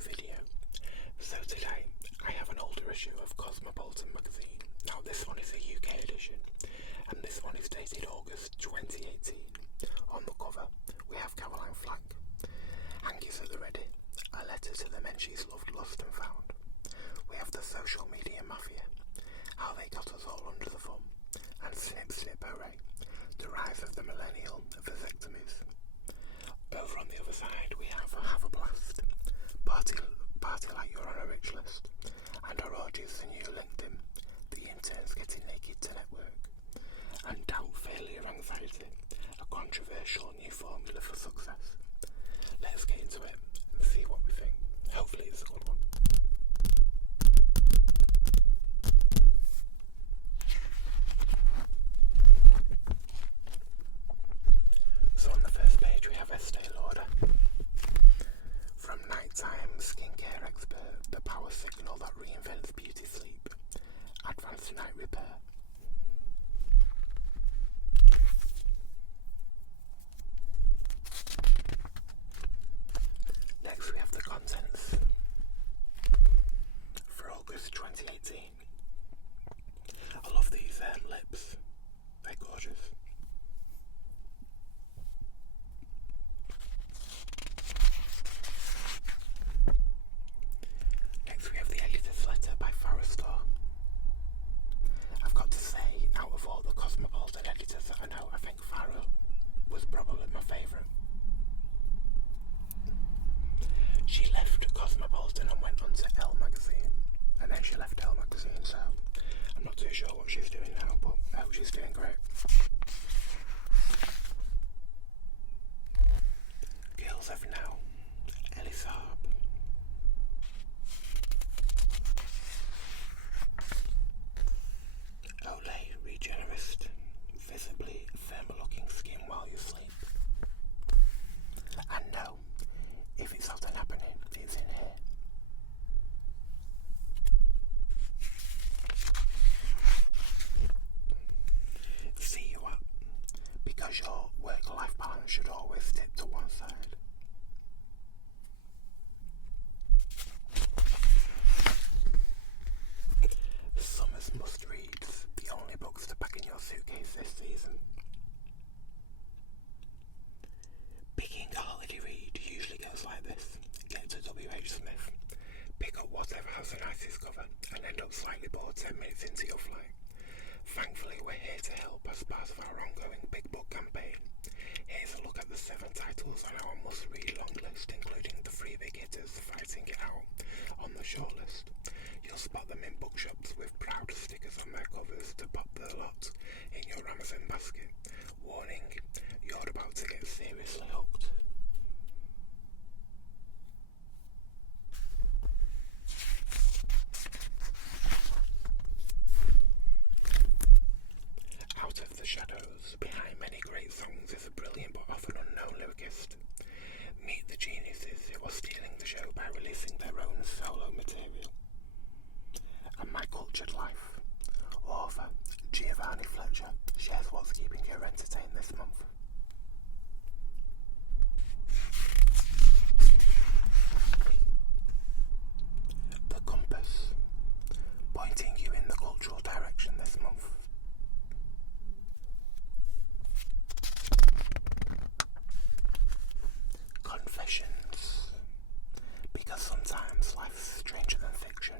new video. So today I have an older issue of Cosmopolitan magazine. Now this one is a UK edition and this one is dated August 2018. On the cover we have Caroline Flack, hankies at the ready, a letter to the men she's loved, lost and found. We have the social media mafia, how they got us all under the thumb, and snip snip hooray, the rise of the millennial vasectomies. Over on the other side we have a blast, party like you're on a rich list, and our orgies the new LinkedIn, the interns getting naked to network, and doubt, failure, anxiety, a controversial new formula for success. Let's get into it and see what we think. Hopefully it's a good one. So on the first page we have Estee Lauder. From nighttime skincare expert, the power signal that reinvents beauty sleep, advanced night repair. Next we have the contents for August 2018. I love these lips, they're gorgeous. Next we have the editor's letter by Forrester. I've got to say, out of all the Cosmopolitan editors that I know, I think Farrell was probably my favourite. She left Cosmopolitan and went on to Elle magazine, and then she left Elle magazine, so I'm not too sure what she's doing now, but I hope she's doing great. Girls of Now, Ellie Saab. Olay Regenerist, visibly firmer looking skin while you sleep. And no, if it's often happening, it's in here. See you up, because your work-life balance should always tip to one side. Summer's must-reads, the only books to pack in your suitcase this season. Picking a holiday read usually goes like this. Get to W.H. Smith, pick up whatever has the nicest cover, and end up slightly bored 10 minutes into your flight. Thankfully, we're here to help as part of our ongoing Big Book campaign. Here's a look at the 7 titles on our must-read long list, including the 3 big hitters fighting it out on the shortlist. You'll spot them in bookshops with proud stickers on their covers to pop the lot in your Amazon basket. Warning, you're about to get seriously hooked. Out of the shadows, behind many great songs, is a brilliant but often unknown lyricist. Meet the geniuses who are stealing the show by releasing their own solo material. And My Cultured Life, author Giovanni Fletcher shares what's keeping her entertained this month. The Compass, pointing you in the cultural direction this month. Confessions, because sometimes life's stranger than fiction.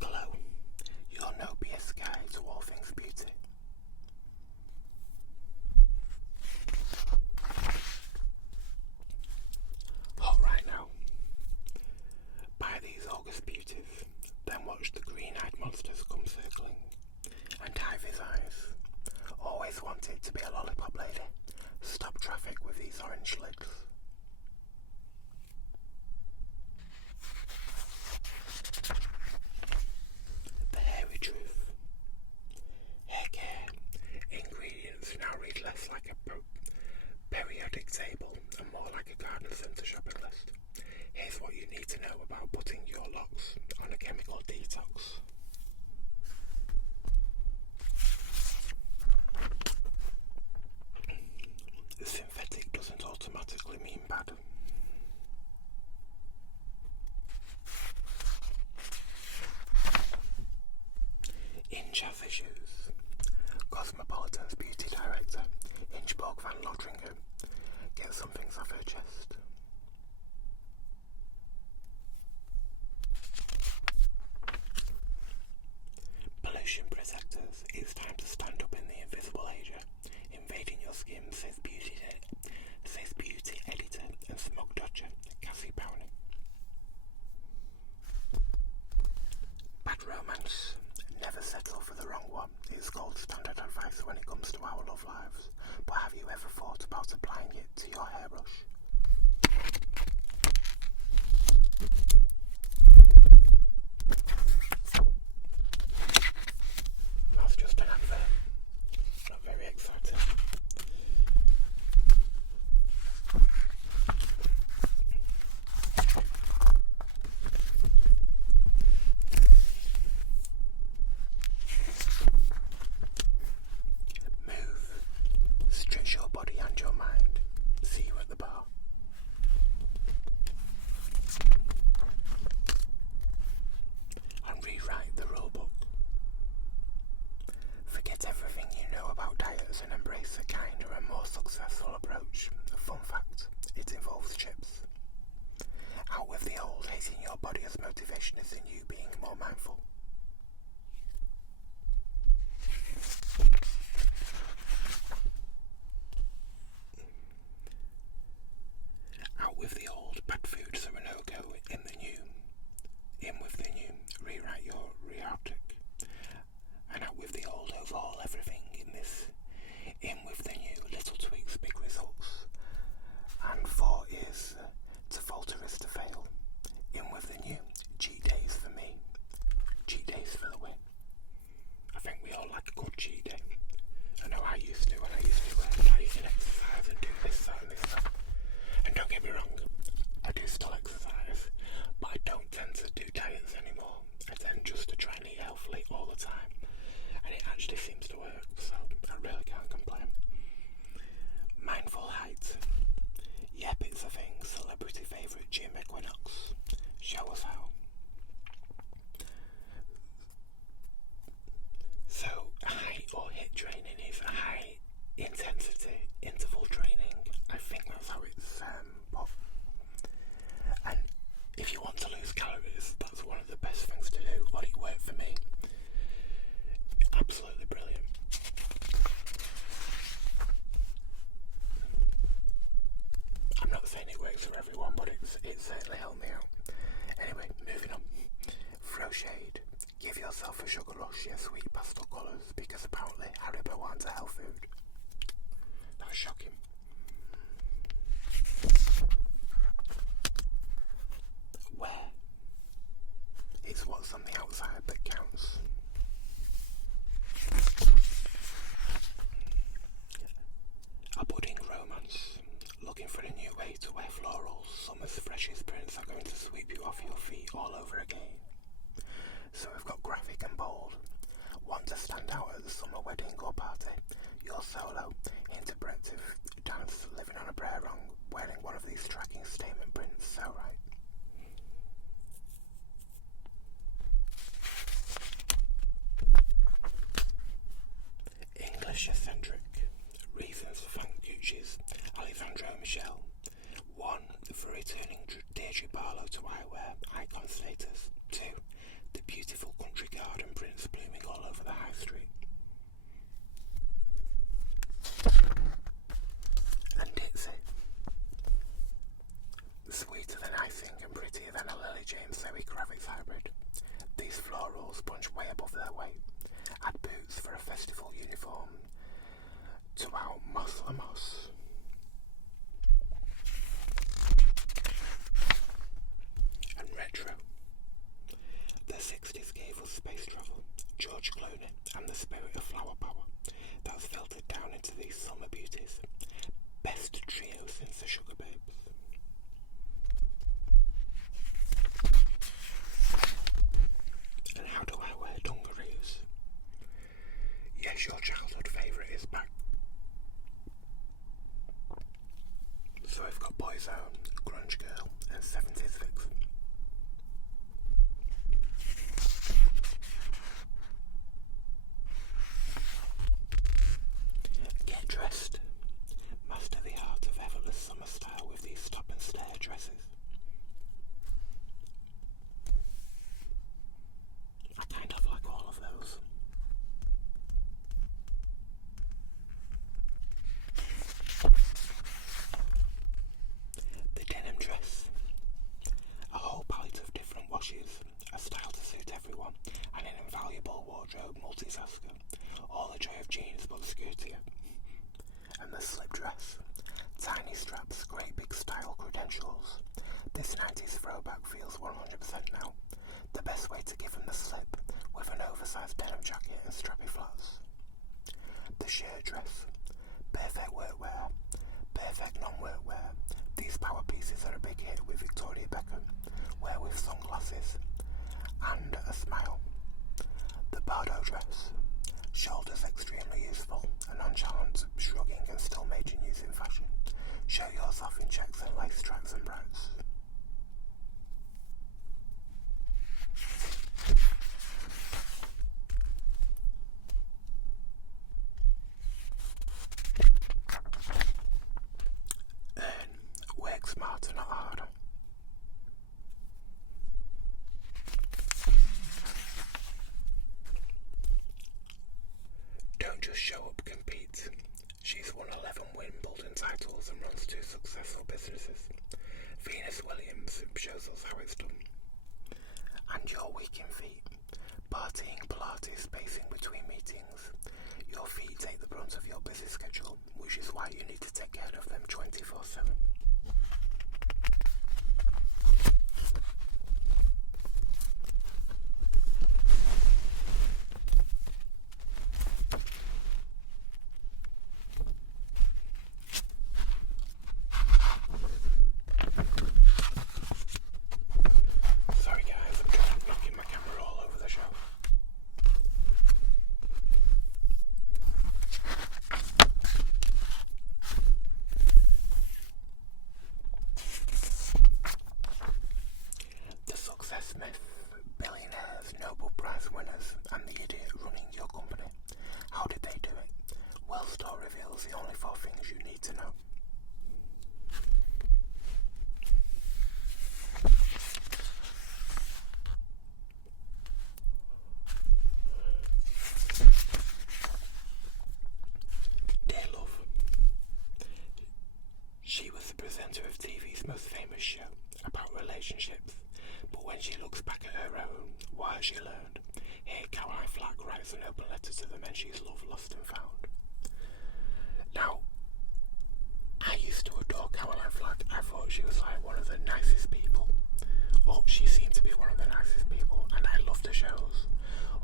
Glow, your no-BS guide to all things beauty. Hot right now. Buy these August beauties, then watch the green-eyed monsters come circling, and dive his eyes. Always wanted to be a lollipop lady. Stop traffic with these orange lids. The Hairy Truth. Hair care. Ingredients now read less like a periodic table and more like a garden centre shopping list. Here's what you need to know about putting your locks on a chemical detox. Cosmopolitan's beauty director, Ingeborg van Lodringen, gets some things off her chest. Pollution protectors, it's time to stand up in the invisible Asia. Invading your skin, says beauty editor and smug dodger, Cassie Powney. Bad romance. Never settle for the wrong one. It's gold standard advice when it comes to our love lives. But have you ever thought about applying it to your hairbrush? That's just an advert. Not very exciting. And embrace a kinder and more successful approach. A fun fact, it involves chips. Out with the old, hating your body as motivation is in you being more mindful. Out with the old, bad foods are a no-go, in with the new, rewrite your rhetoric. And out with the old, overhaul everything in this. In with the new, little tweaks, big results. And 4 is to falter is to fail. In with the new, cheat days for me. Cheat days for the win. I think we all like a good cheat day. I know I used to when I used to diet and exercise and do this, that and this, that. And don't get me wrong, I do still exercise, but I don't tend to do diets anymore. I tend just to try and eat healthily all the time. And it actually seems to work, so I really can't complain. Mindful height. Yep, it's a thing. Celebrity favourite Jim Equinox. Show us how. So, height or HIIT training is high intensity interval training. I think that's how it's put. And if you want to lose calories, that's one of the best things to do. Well, it worked for me. Absolutely brilliant. I'm not saying it works for everyone, but it certainly helped me out. Anyway, moving on. Throw shade. Give yourself a sugar rush, yeah, sweet pastel colours, because apparently Haribo wants a health food. That was shocking. Where? It's what's on the outside that counts. A budding romance. Looking for a new way to wear florals. Summer's freshest prints are going to sweep you off your feet all over again. So we've got graphic and bold. Want to stand out at the summer wedding or party? You're solo, interpretive, dance, living on a prayer rung, wearing one of these striking statement prints, so right. English eccentric. Reasons for Frank Gucci's Alessandro Michel. 1. For returning Deirdre Barlow to eyewear icon status. 2. The beautiful country garden prints blooming all over the high street. And it's it. Sweeter than icing and prettier than a Lily James Zoe Kravitz hybrid. These florals punch way above their weight. Add boots for a festival uniform to out Moss Lamos. And retro. The 60s gave us space travel, George Clooney, and the spirit of flower power that's filtered down into these summer beauties. Best trio since the Sugar Babes. And how do I wear dungarees? Yes, your childhood favourite is back. So we've got Boyzone, Grunge Girl, and 70s Vixen. dressed. Master the art of effortless summer style with these stop and stare dresses. I kind of like all of those. The denim dress. A whole palette of different washes, a style to suit everyone, and an invaluable wardrobe multitasker. All the joy of jeans but skirtier. And the slip dress. Tiny straps, great big style credentials. This 90s throwback feels 100% now. The best way to give them the slip, with an oversized denim jacket and strappy flats. The shirt dress. Perfect workwear, perfect non-workwear. These power pieces are a big hit with Victoria Beckham, wear with sunglasses and a smile. The Bardo dress. Shoulders extremely useful, a nonchalant shrugging and still made in use in fashion. Show yours off in checks and lace straps and braids. Work smarter, not harder. Don't just show up, compete. She's won 11 Wimbledon titles and runs 2 successful businesses. Venus Williams shows us how it's done. And you're weak in feet. Partying, Pilates, spacing between meetings. Your feet take the brunt of your busy schedule, which is why you need to take care of them 24/7. Sorry guys, I'm trying to knocking my camera all over the show. The success myth, billionaires, Nobel Prize winners, and the idiot running your company. How did they do it? Well, Store reveals the only 4 things you need to know. Dear Love. She was the presenter of TV's most famous show about relationships, but when she looks back at her own, what has she learned? Here Caroline Flack writes an open letter to the men she's loved, lost and found. Now, I used to adore Caroline Flack. I thought she was like one of the nicest people. Well, she seemed to be one of the nicest people, and I loved her shows.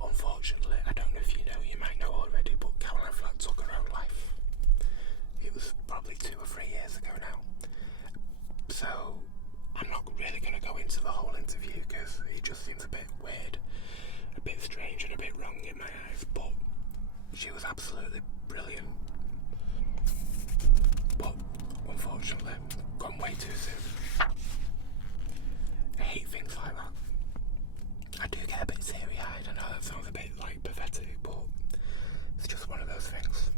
Unfortunately, I don't know if you know, you might know already, but Caroline Flack took her own life. It was probably 2 or 3 years ago now. So, I'm not really going to go into the whole interview because it just seems a bit weird, a bit strange and a bit wrong in my eyes, but she was absolutely brilliant. But, unfortunately, gone way too soon. I hate things like that. I do get a bit teary-eyed. I know that sounds a bit like pathetic, but it's just one of those things.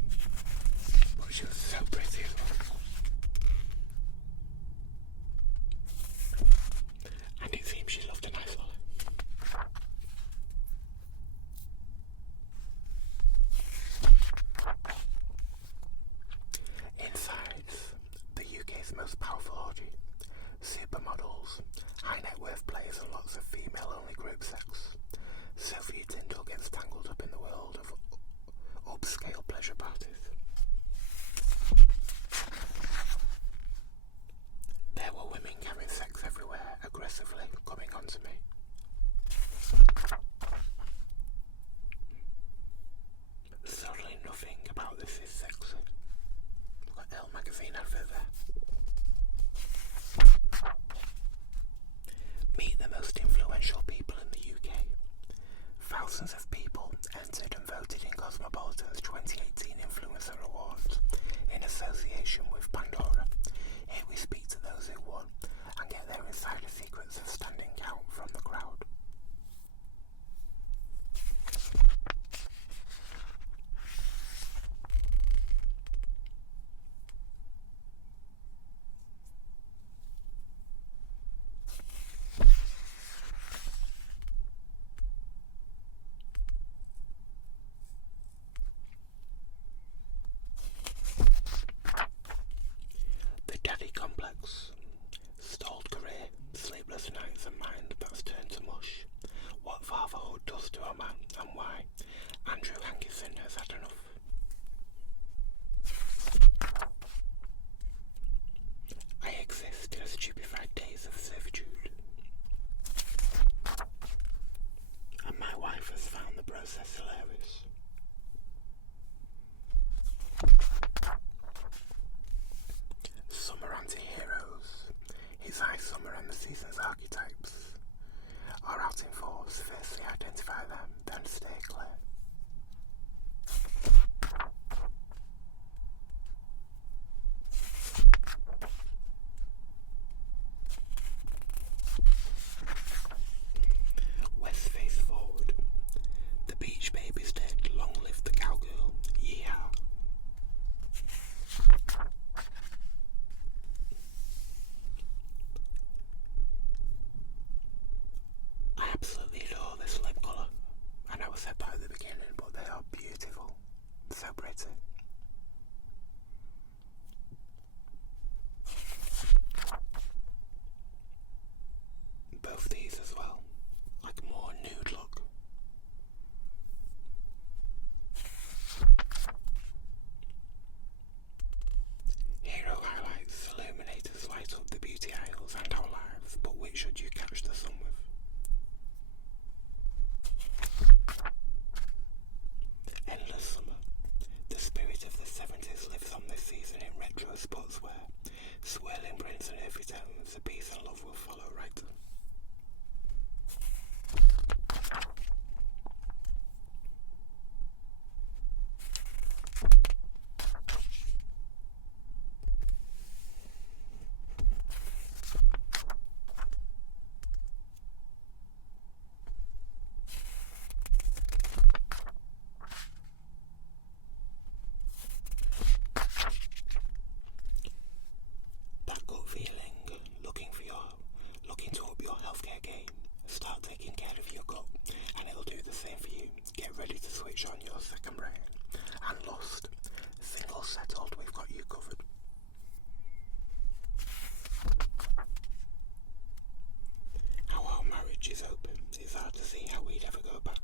But she was so pretty as well. And it seems she loved a nice lolly. Insides, the UK's most powerful orgy. Supermodels, high net worth players and lots of female-only group sex. Sophie Tyndall gets tangled up in the world of upscale pleasure parties. There were women having sex everywhere, aggressively coming onto me. Certainly nothing about this is sexy. We've got Elle magazine advert there. Meet the most influential people in the UK. Thousands of people entered and voted in Cosmopolitan's 2018 Influencer 70s lives on this season in retro sportswear, swirling prints and earthy tones, the peace and love will follow right. Looking to up your healthcare game, start taking care of your gut, and it'll do the same for you. Get ready to switch on your second brain. And lost, single settled, we've got you covered. Our marriage is open. It's hard to see how we'd ever go back.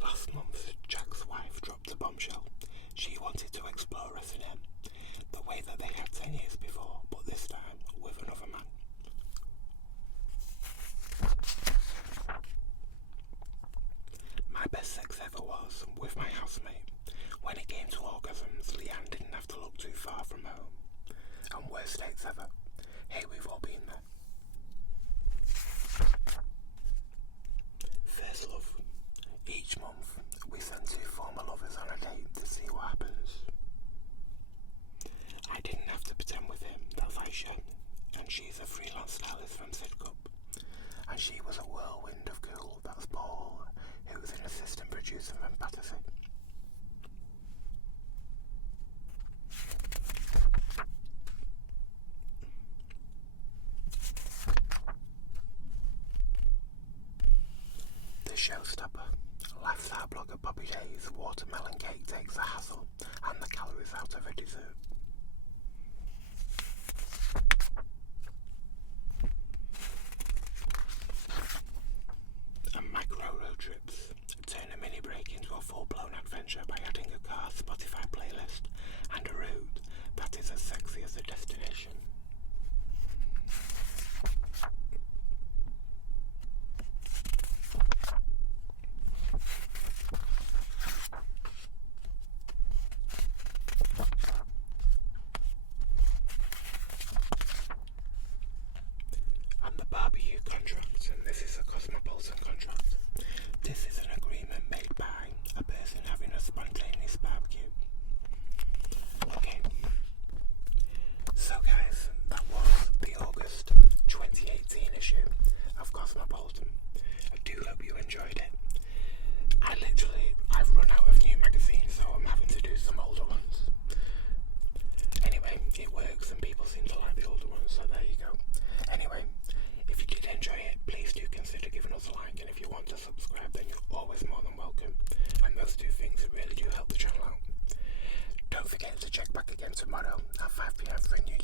Last month, Jack's wife dropped a bombshell. She wanted to explore S&M, the way that they had 10 years before, but this time with another man. My best sex ever was with my housemate. When it came to orgasms, Leanne didn't have to look too far from home. And worst dates ever. Hey, we've all been there. First love. Each month, we send two former lovers on a date to see what happens. I didn't have to pretend with him. That's Aisha, and she's a freelance stylist from Sidcup. And she was a whirlwind of cool. That's Paul, who was an assistant producer from Battersea. The showstopper. Lifestyle blogger Bobby Day's watermelon cake takes the hassle and the calories out of a dessert. And micro road trips. Turn a mini break into a full-blown adventure by adding a car, Spotify playlist, and a route that is as sexy as the destination. And the barbecue contract, and this is a Cosmopolitan contract. This is an agreement made by a person having a spontaneous barbecue. Okay, so guys, that was the August 2018 issue of Cosmopolitan. I do hope you enjoyed it. I've run out of new magazines, so I'm having to do some older ones. Anyway, it works and people seem to like the older ones, so there you go. Anyway, if you did enjoy it, please do consider giving us a like, and if you want to subscribe, then you're always more than welcome. And those two things really do help the channel out. Don't forget to check back again tomorrow at 5 PM for a new